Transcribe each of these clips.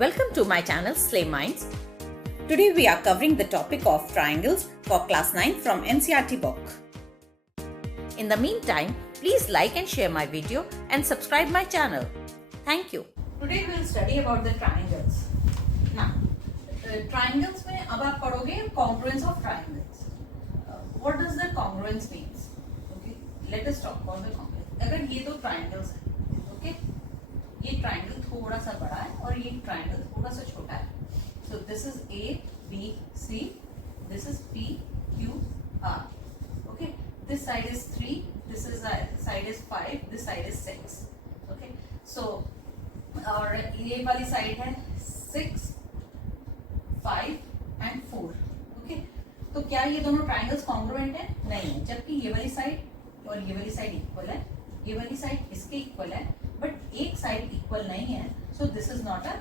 Welcome to my channel Slay Minds. Today we are covering the topic of triangles for class 9 from NCERT book. In the meantime, please like and share my video and subscribe my channel. Thank you. Today we will study about the triangles. Now, triangles में अब आप पढ़ोगे congruence of triangles. What does the congruence means? Okay, let us talk about the congruence. अगर ये दो triangles हैं, okay, ये triangle थोड़ा सा बड़ा है और ये triangle थोड़ा सा छोटा है. So this is A, B, C. This is P, Q, R. Okay, this side is 3. This is side is 5. This side is 6. Okay, so और ये वाली साइड है 6, 5 and 4. ओके, तो क्या ये दोनों ट्राइंगल्स कॉन्ग्रुएंट है? नहीं है, जबकि ये वाली साइड और ये वाली साइड इक्वल है, ये वाली साइड इसके इक्वल है, बट एक साइड इक्वल नहीं है. So this is not a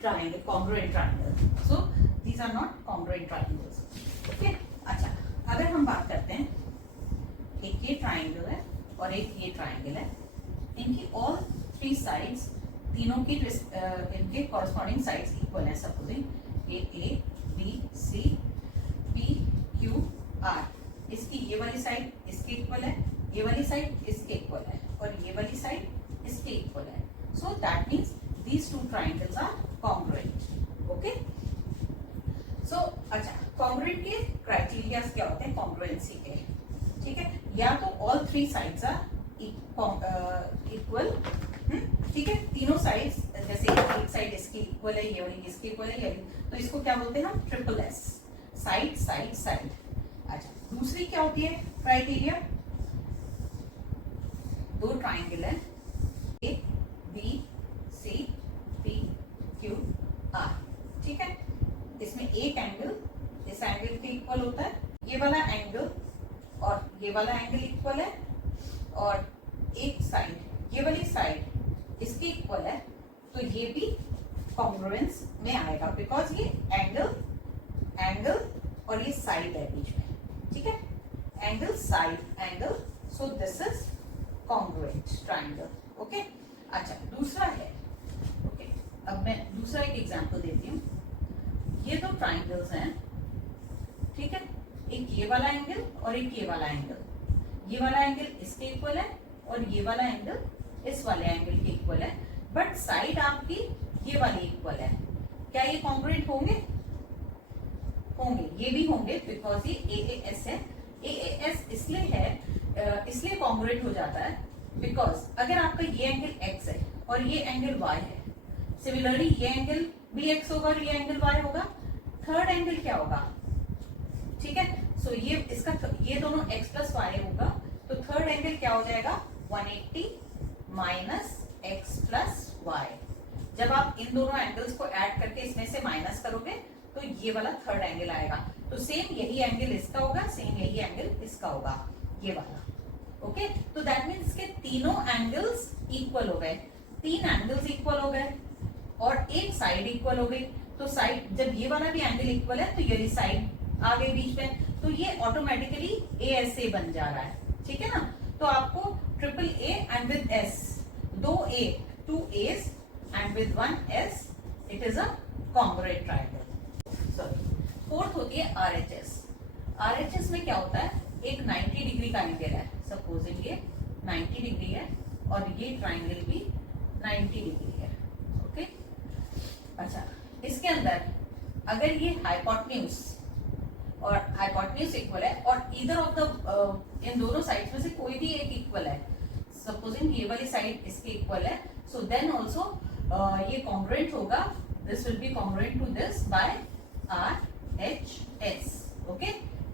triangle, congruent triangle. So these are not congruent triangles. Okay, अच्छा, अगर हम बात करते हैं, एक ये ट्राइंगल है और एक ये ट्राइंगल है, इनकी ऑल थ्री साइड्स, तीनों की इनके कॉरस्पॉन्डिंग साइड्स इक्वल है. सपोजिंग ये A, B, C, P, Q, R. इसकी ये वाली साइड इसके इक्वल है, ये वाली साइड इसके इक्वल है और ये वाली साइड इसके इक्वल है. So that means these two triangles are congruent. Okay, so अच्छा, कॉन्ग्रुएंट के क्राइटेरिया क्या होते हैं कॉन्ग्रुएंसी के? ठीक है, या तो all three sides are equal. ठीक है, तीनों साइड्स, जैसे एक साइड इसकी इक्वल है, ये वाली इसकी इक्वल है, ये वाली, तो इसको क्या बोलते हैं हम? Triple S, side side side. अच्छा, दूसरी क्या होती है क्राइटेरिया? दो ट्राइंगल है, A, B, C, P, Q, R. ठीक है, इसमें एक एंगल इस एंगल के इक्वल होता है, ये वाला एंगल और ये वाला एंगल इक्वल है, और एक साइड, ये वाली साइड इसके इक्वल है, तो ये भी कॉन्ग्रुएंस में आएगा, बिकॉज ये एंगल और ये साइड है बीच में. ठीक है, angle side angle, so this is congruent triangle. Okay, अच्छा, दूसरा है. ओके, अब मैं दूसरा एक एग्जांपल देती हूँ. ये दो ट्राइंगल्स हैं, ठीक है, एक ये वाला एंगल और एक ये वाला एंगल. ये वाला एंगल इसके इक्वल है और ये वाला एंगल इस वाले एंगल के इक्वल है, बट साइड आपकी ये वाली इक्वल है. क्या ये कॉन्ग्रुएंट होंगे? होंगे, ये भी होंगे, बिकॉज ये AAS है. AAS इसलिए है, इसलिए कॉन्ग्रुएंट हो जाता है बिकॉज अगर आपका ये एंगल x है और ये एंगल y है, सिमिलरली ये एंगल भी x होगा और ये एंगल y होगा, थर्ड एंगल क्या होगा? ठीक है, सो ये इसका ये दोनों x प्लस y होगा, तो थर्ड एंगल क्या हो जाएगा? 180 माइनस एक्स प्लस वाई. जब आप इन दोनों एंगल्स को ऐड करके इसमें से माइनस करोगे तो ये वाला थर्ड एंगल आएगा. तो सेम यही एंगल इसका होगा, सेम यही एंगल इसका होगा, ये वाला. ओके, तो दैट मीन्स के तीनों एंगल्स इक्वल हो गए. तीन एंगल्स इक्वल हो गए और एक साइड इक्वल हो गई. तो साइड, जब ये वाला भी एंगल इक्वल है तो ये साइड आ गई बीच में, तो ये ऑटोमेटिकली ASA बन जा रहा है. ठीक है ना, तो आपको triple A and with S, दो A, two A's and with one S, it is a congruent triangle. Sorry, fourth होती है RHS. RHS में क्या होता है? एक 90 डिग्री का एंगल है, सपोजिंग ये 90 डिग्री है और ये ट्राइंगल भी 90 डिग्री है. ओके, अच्छा, इसके अंदर अगर ये हाइपोटेन्यूज और हाइपोटेन्यूज इक्वल है और ईदर ऑफ द इन दोनों साइड्स में से कोई भी एक इक्वल है, सपोजिंग ये वाली साइड इसके इक्वल है, सो देन ऑल्सो ये कॉन्ग्रुएंट होगा. This will be congruent to this by RHS. Okay,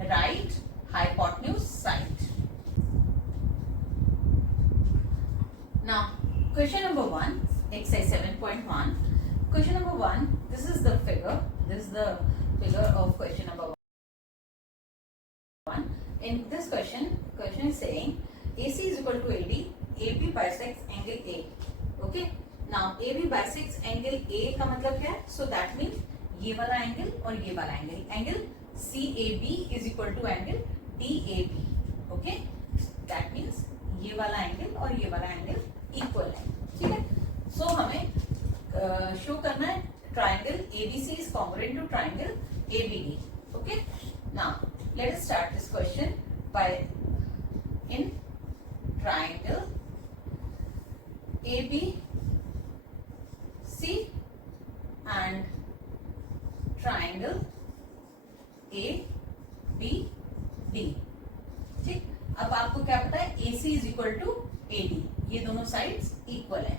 right hypotenuse side. Now question number 1, exercise 7.1. Question number 1, this is the figure. This is the figure of question number 1. In this question is saying AC is equal to AD, AB bisects angle A. Okay, now AB bisects angle A का मतलब क्या है? So that means ये वाला angle और ये वाला angle CAB is equal to angle DAB. Okay, that means ये वाला एंगल और ये वाला एंगल इक्वल है. ठीक है, सो हमें शो करना है triangle ABC is congruent to triangle ABD. Okay, now let us start this question by in triangle ABC and triangle ABD. ठीक, अब आपको क्या पता है, AC is equal to AD, ये दोनों साइड्स इक्वल है.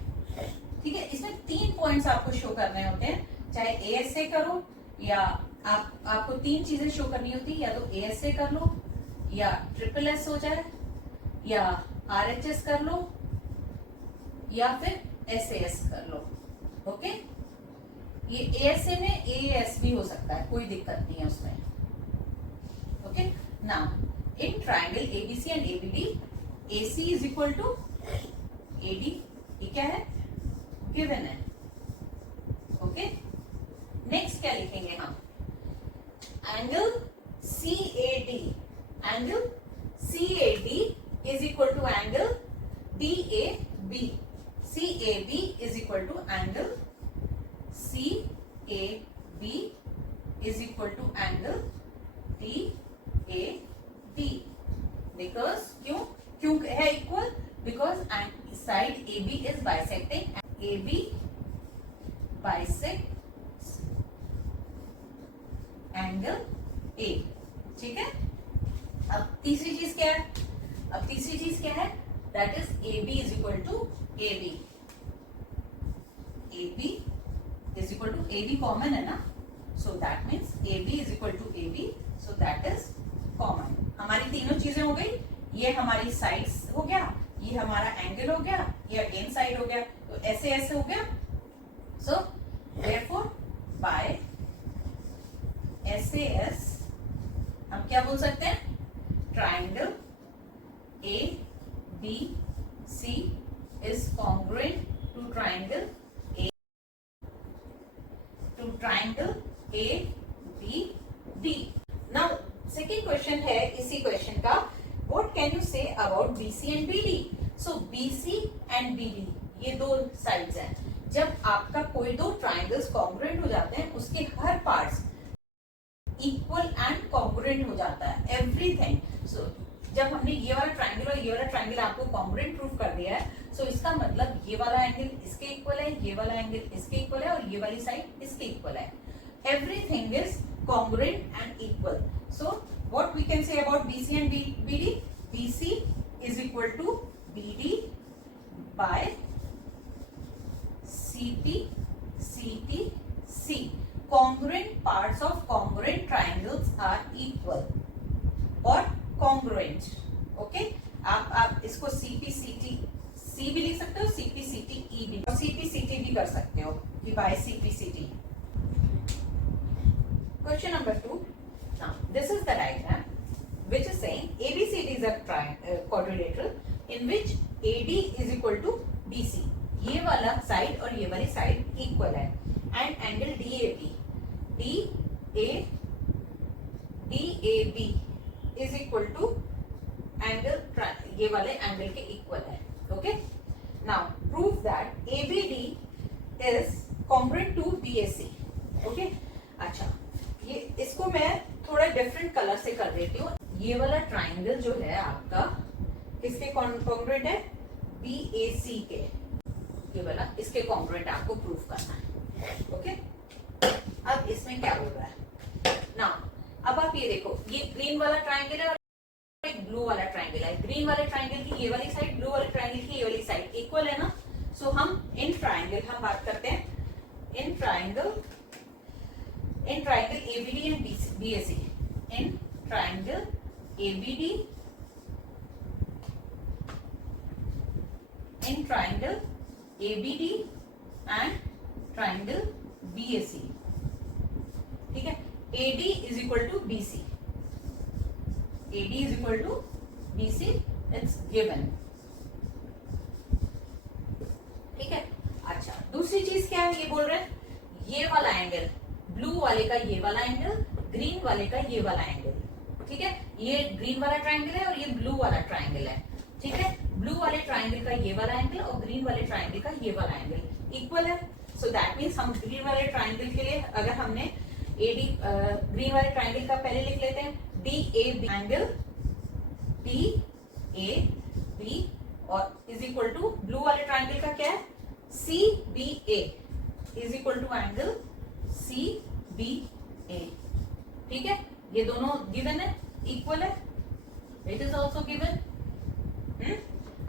ठीक है, इसमें 3 पॉइंट्स आपको शो करने होते हैं, चाहे AS से करो या आपको 3 चीजें शो करनी होती है, या तो AS से कर लो, या SSS हो जाए, या RHS कर लो, या फिर SAS कर लो. ओके, ये ASA में AAS भी हो सकता है, कोई दिक्कत नहीं है उसमें. Okay, now in triangle ABC and ABD AC is equal to AD, ये क्या है, गिवन है. ओके, नेक्स्ट क्या लिखेंगे हम, angle CAD, angle CAD is equal to angle DAB, CAB is equal to angle CAB is equal to angle DAB, because क्यों है equal, because side AB is bisecting, AB bisects angle A. ठीक है, अब तीसरी चीज क्या है, that is AB is equal to AB. AB is equal to AB common है ना, so that means AB is equal to AB, so that is common. हमारी तीनों चीजें हो गई, ये हमारी साइड्स हो गया, ये हमारा एंगल हो गया, ये अगेन साइड हो गया, तो ऐसे ऐसे हो गया. सो therefore by SAS हम क्या बोल सकते हैं, triangle ABC is congruent to triangle ABD. Now second question है इसी क्वेश्चन का, what can you say about BC and BD? So BC and BD ये दो साइड्स हैं. जब आपका कोई दो ट्राइंगल्स कॉन्ग्रुएंट हो जाते हैं, उसके हर पार्ट्स इक्वल एंड कॉन्ग्रुएंट हो जाता है, एवरीथिंग. सो जब हमने ये वाला ट्राइंगल और ये वाला ट्राइंगल आपको कॉन्ग्रुएंट प्रूफ कर दिया है, सो इसका मतलब ये वाला एंगल इसके इक्वल है, ये वाला एंगल इसके इक्वल है, और ये वाली साइड इसके इक्वल है. Everything is congruent and equal. So what we can say about BC and BD? BC is equal to BD by CT. Congruent parts of congruent triangles are equal or congruent. Okay, आप इसको CPCT C भी लिख सकते हो, CPCTE भी, और CPCT भी कर सकते हो कि by CPCT. Question number 2. Now, this is the diagram which is saying ABCD is a quadrilateral in which AD is equal to BC. ये वाला साइड और ये वाली साइड इक्वल है, and angle DAB is equal to angle ये वाले angle के equal है. Okay, now prove that ABD is congruent to BAC. Okay, अच्छा, ये इसको मैं थोड़ा डिफरेंट कलर से कर देती हूँ. ये वाला ट्राइंगल जो है आपका किसके कॉन्ग्रुएंट है, BAC के. ये वाला इसके कॉन्ग्रुएंट आपको प्रूफ करना है. ओके, अब इसमें क्या हो रहा है ना, अब आप ये देखो, ये ग्रीन वाला ट्राइंगल है और एक ब्लू वाला ट्राइंगल है. ग्रीन वाले ट्राइंगल की ये वाली साइड, ब्लू वाले ट्राइंगल की ये वाली साइड इक्वल है ना. सो हम इन ट्राइंगल हम बात करते हैं in triangle ABD and BAC. In triangle ABD, and triangle BAC. ठीक है, AD is equal to BC. It's given. ठीक है, अच्छा, दूसरी चीज क्या है, ये बोल रहे हैं ये वाला एंगल, ब्लू वाले का ये वाला एंगल, ग्रीन वाले का ये वाला एंगल. ठीक है, ये ग्रीन वाला ट्राइंगल है और ये ब्लू वाला ट्राइंगल है. ठीक है, ब्लू वाले ट्राइंगल का ये वाला एंगल और ग्रीन वाले ट्राइंगल का ये वाला एंगल इक्वल है. सो दैट मीन्स हम ग्रीन वाले ट्राइंगल के लिए अगर हमने एडी ग्रीन वाले ट्राइंगल का पहले लिख लेते हैं D A B angle D A B और इज इक्वल टू ब्लू वाले ट्राइंगल का क्या है C B A is equal to angle C B A. ठीक है, ये दोनों गिवन है, इक्वल है, इट इज ऑल्सो गिवन।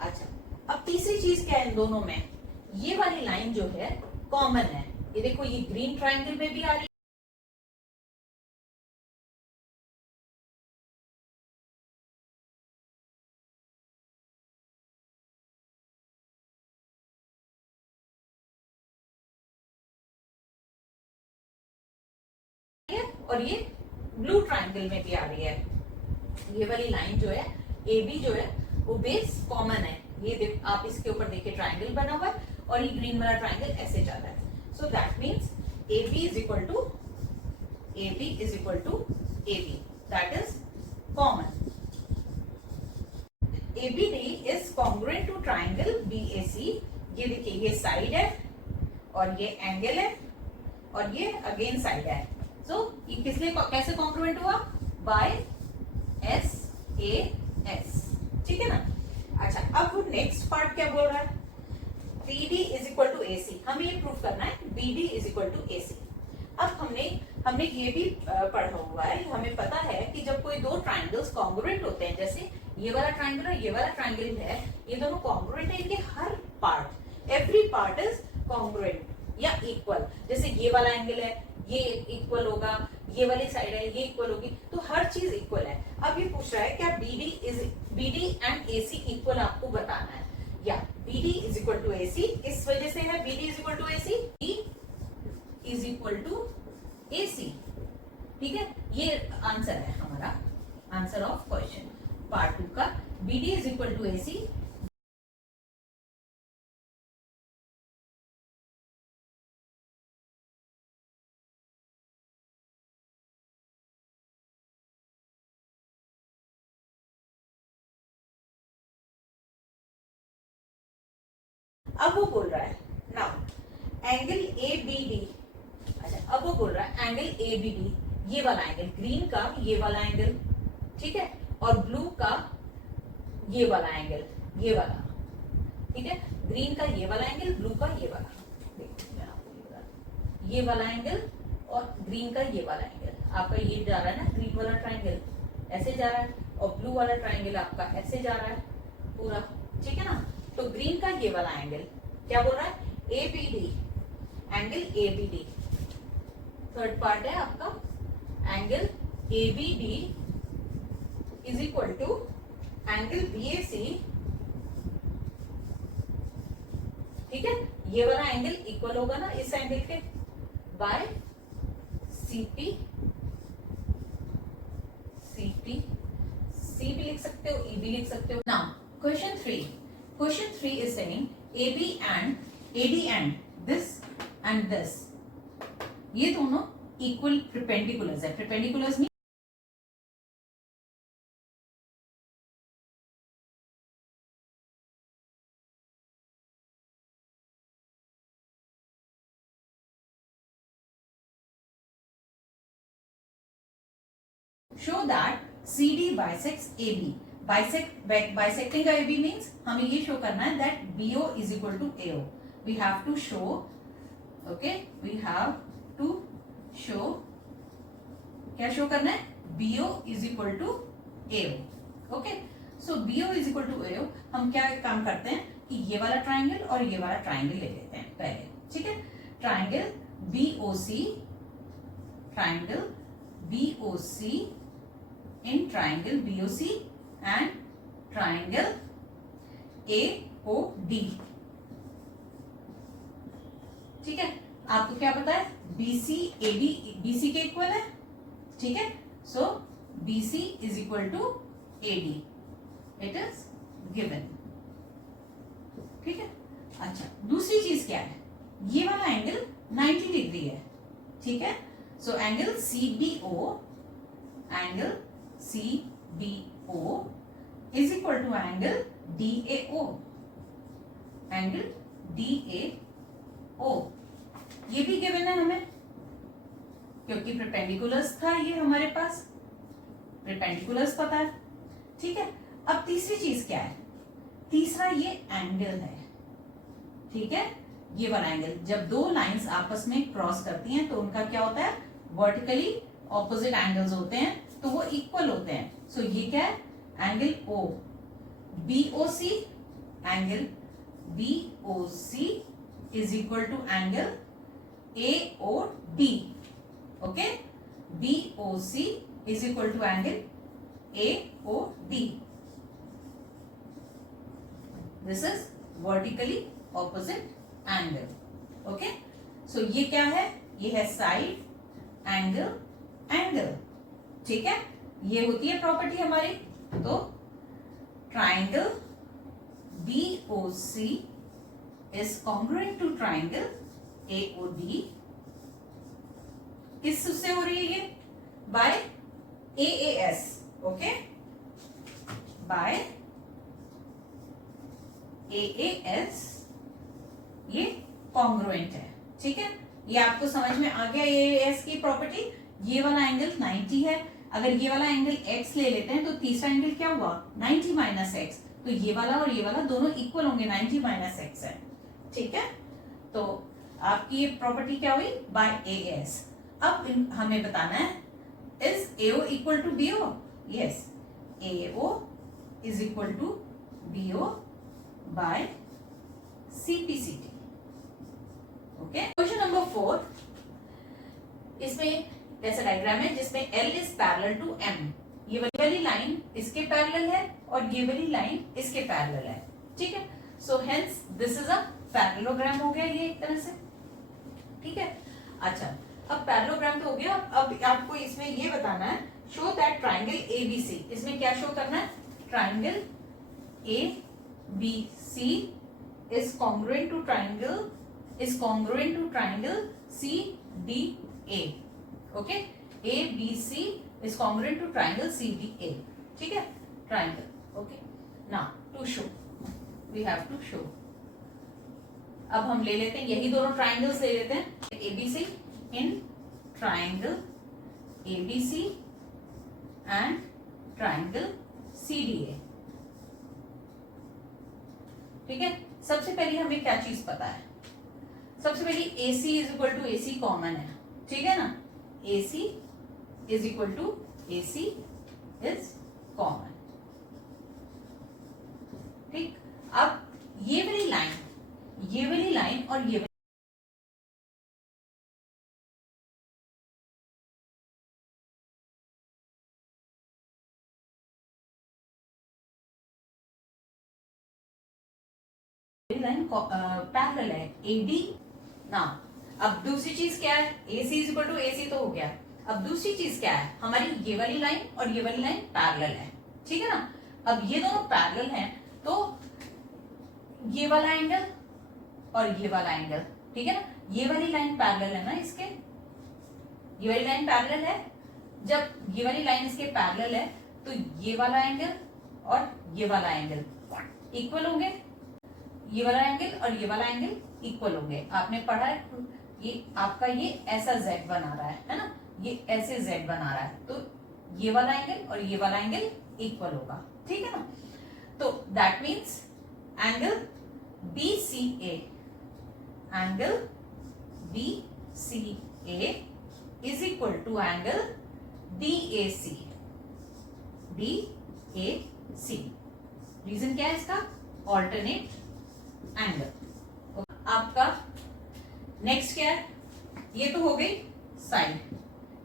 अच्छा, अब तीसरी चीज क्या है इन दोनों में, ये वाली लाइन जो है कॉमन है। ये देखो ये ग्रीन ट्राइंगल में भी आ रही है और ये ब्लू ट्राइंगल में भी आ रही है। ये वाली लाइन जो है ए बी जो है वो बेस कॉमन है। ये देख आप इसके ऊपर देखिए ट्राइंगल बना हुआ है और ये ग्रीन वाला ट्राइंगल ऐसे जा रहा है। So that means A B is equal to A B is equal to A B, that is common. A B D is congruent to triangle B A C. ये देखिए ये साइड है और ये एंगल है और ये अगेन साइड है। सो ये किस लिए कैसे कॉन्ग्रुएंट हुआ, बाय एस ए एस। ठीक है ना। अच्छा, अब वो नेक्स्ट पार्ट क्या बोल रहा है, BD is equal to AC। हमें ये प्रूफ करना है BD is equal to AC। अब हमने ये भी पढ़ा हुआ है, हमें पता है कि जब कोई दो ट्राइंगल्स कॉन्ग्रुएंट होते हैं, जैसे ये वाला ट्राइंगल और ये वाला ट्राइंगल है, ये दोनों कॉन्ग्रुएंट है, इनके हर part every part is congruent या इक्वल। जैसे ये वाला एंगल है, ये इक्वल होगा, ये वाली साइड है, ये इक्वल होगी, तो हर चीज इक्वल है। अब ये पूछ रहा है क्या BD एंड AC इक्वल आपको बताना है, या BD is equal to AC। इस वजह से है BD is equal to AC, B is equal to AC। ठीक है, ये आंसर है हमारा, आंसर ऑफ क्वेश्चन पार्ट 2 का। BD is equal to AC। अब वो बोल रहा है नाउ एंगल ABD। अच्छा, अब वो बोल रहा है एंगल ABD, ये वाला एंगल, ग्रीन का ये वाला एंगल, ठीक है, और ब्लू का ये वाला एंगल, ये वाला, ठीक है, ग्रीन का ये वाला एंगल, ब्लू का ये वाला, देखिए मैं आपको ये बता, ये वाला एंगल और ग्रीन का ये वाला एंगल। आपका ये जा रहा है ना, ग्रीन वाला ट्राइंगल ऐसे जा रहा है और ब्लू वाला ट्राइंगल आपका ऐसे जा रहा है पूरा, ठीक है ना। तो ग्रीन का ये वाला एंगल क्या बोल रहा है, ABD, angle ABD। Third part है आपका angle ABD is equal to angle BAC। ठीक है, ये वाला एंगल इक्वल होगा ना इस एंगल के, बाय CP। C भी लिख सकते हो, E भी लिख सकते हो। Now question 3 is saying AB and AD and this, ये दोनों इक्वल perpendiculars है। perpendiculars mean show that CD bisects AB। Bisecting का AB मीन्स हमें ये शो करना है that BO is equal to AO। We have to show, okay, we have to show, क्या show करना है, BO is equal to AO। Okay, so BO is equal to AO। हम क्या काम करते हैं कि ये वाला ट्राइंगल और ये वाला ट्राइंगल ले लेते हैं पहले, ठीक है। Triangle BOC in triangle BOC and triangle AOD। ठीक है, आपको क्या पता है, BC AD BC के इक्वल है, ठीक है। So BC is equal to AD, it is given. ठीक है। अच्छा, दूसरी चीज क्या है, ये वाला एंगल 90 डिग्री है, ठीक है। So angle CBO is equal to angle DAO, ये भी गिवन है हमें, क्योंकि परपेंडिकुलर्स था ये हमारे पास, परपेंडिकुलर्स पता है, ठीक है। अब तीसरी चीज क्या है, तीसरा ये एंगल है, ठीक है। ये वाला एंगल, जब दो लाइंस आपस में क्रॉस करती हैं तो उनका क्या होता है, वर्टिकली ऑपोजिट एंगल्स होते हैं, तो वो इक्वल होते हैं। सो ये क्या है, angle O, BOC, angle BOC is equal to angle AOD, okay. BOC is equal to angle AOD, this is vertically opposite angle, okay. So ये क्या है, ये है साइड एंगल एंगल, ठीक है। ये होती है प्रॉपर्टी हमारी। तो triangle BOC is congruent to triangle AOD, किससे हो रही है ये, by AAS, okay, by AAS, ये कॉन्ग्रुएंट है, ठीक है। ये आपको समझ में आ गया AAS की प्रॉपर्टी। ये वाला एंगल 90 है, अगर ये वाला एंगल x ले लेते हैं तो तीसरा एंगल क्या हुआ, 90 माइनस एक्स, तो ये वाला और ये वाला दोनों इक्वल होंगे, 90 माइनस एक्स है, ठीक है। तो आपकी ये प्रॉपर्टी क्या हुई, बाय AAS। अब हमें बताना है, is AO equal to BO, yes, AO is equal to BO by CPCT, okay. Question number 4, इसमें ऐसा डायग्राम है जिसमें L is parallel to M, ये वाली लाइन इसके पैरेलल है और ये वाली लाइन इसके पैरेलल है, ठीक है। So hence this is a parallelogram हो गया ये एक तरह से, ठीक है। अच्छा, अब पैरेललोग्राम तो हो गया, अब आपको इसमें ये बताना है, शो दैट ट्राइंगल ABC, इसमें क्या शो करना है, triangle ABC is congruent to triangle CDA, okay, ABC is congruent to triangle CDA, ठीक है, triangle, okay। now to show, we have to show, अब हम ले लेते हैं यही दोनों ट्राइंगल्स ले लेते हैं, ABC in triangle ABC and triangle CDA, ठीक है। सबसे पहले हमें क्या चीज पता है, सबसे पहले AC is equal to AC common है, ठीक है ना, AC is equal to AC is common, ठीक। अब ये वाली लाइन और ये लाइन पैरेलल है AD ना। अब दूसरी चीज क्या है, AC is equal to AC तो हो गया, अब दूसरी चीज क्या है, हमारी ये वाली लाइन और ये वाली लाइन पैरेलल है, ठीक है ना। अब ये दोनों पैरेलल हैं, तो ये वाला एंगल और ये वाला एंगल, ठीक है ना, ये वाली लाइन पैरेलल है ना इसके, ये वाली लाइन पैरेलल है, जब ये वाली लाइन इसके पैरेलल है तो ये वाला एंगल और ये वाला एंगल इक्वल होंगे, ये वाला एंगल और ये वाला एंगल इक्वल होंगे। आपने पढ़ा है, ये आपका ये ऐसा Z बना रहा है ना, ये ऐसे Z बना रहा है, तो ये वाला एंगल और ये वाला एंगल इक्वल होगा, ठीक है ना। तो that means angle BCA, angle BCA is equal to angle DAC, DAC। Reason क्या है इसका, ऑल्टरनेट एंगल। आपका नेक्स्ट क्या है, ये तो हो गई साइड,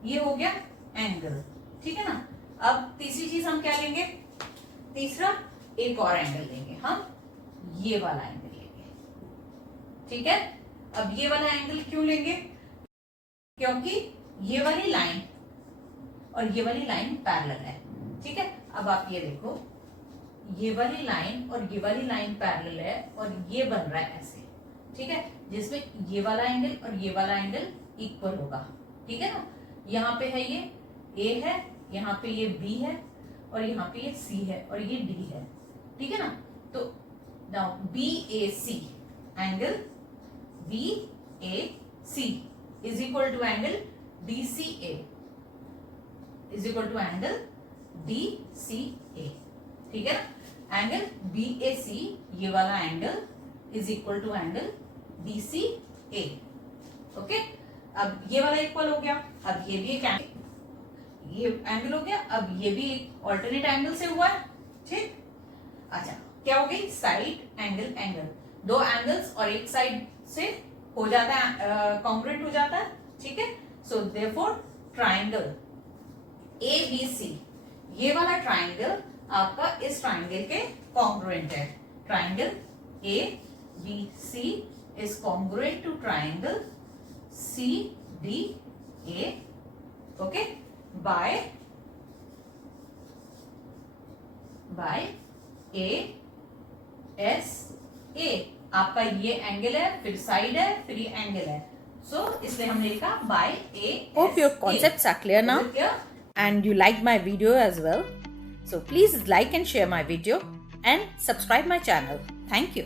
ये हो गया एंगल, ठीक है ना। अब तीसरी चीज हम क्या लेंगे, तीसरा एक और एंगल लेंगे हम, ये वाला एंगल लेंगे, ठीक है। अब ये वाला एंगल क्यों लेंगे, क्योंकि ये वाली लाइन और ये वाली लाइन पैरेलल है, ठीक है। अब आप ये देखो, ये वाली लाइन और ये वाली लाइन पैरेलल है और ये बन रहा है ऐसे, ठीक है, जिसमें ये वाला एंगल और ये वाला एंगल इक्वल होगा, ठीक है ना। यहाँ पे है ये A है, यहाँ पे ये B है और यहाँ पे ये C है और ये D है, ठीक है ना। तो now BAC, angle BAC C is equal to angle DCA is equal to angle DCA, ठीक है ना। एंगल BAC ये वाला angle is equal to angle DCA, okay. अब ये वाला इक्वल हो गया, अब ये भी एक ये एंगल हो गया, अब ये भी एक ऑल्टरनेट एंगल से हुआ है, ठीक। अच्छा क्या हो गई, साइड एंगल एंगल, दो एंगल्स और एक साइड से हो जाता है, कॉन्ग्रुएंट हो जाता है, ठीक है। सो देयरफॉर ट्राइंगल ABC, ये वाला ट्राइंगल आपका इस ट्राइंगल के कॉन्ग्रुएंट है। Triangle ABC is congruent to triangle CDA, okay, by ASA। आपका ये एंगल है, फिर साइड है, फिर ये एंगल है, सो इसलिए हमने लिखा bye ASA। Hope your concepts are clear now and you liked my video as well. So please like and share my video and subscribe my channel. Thank you.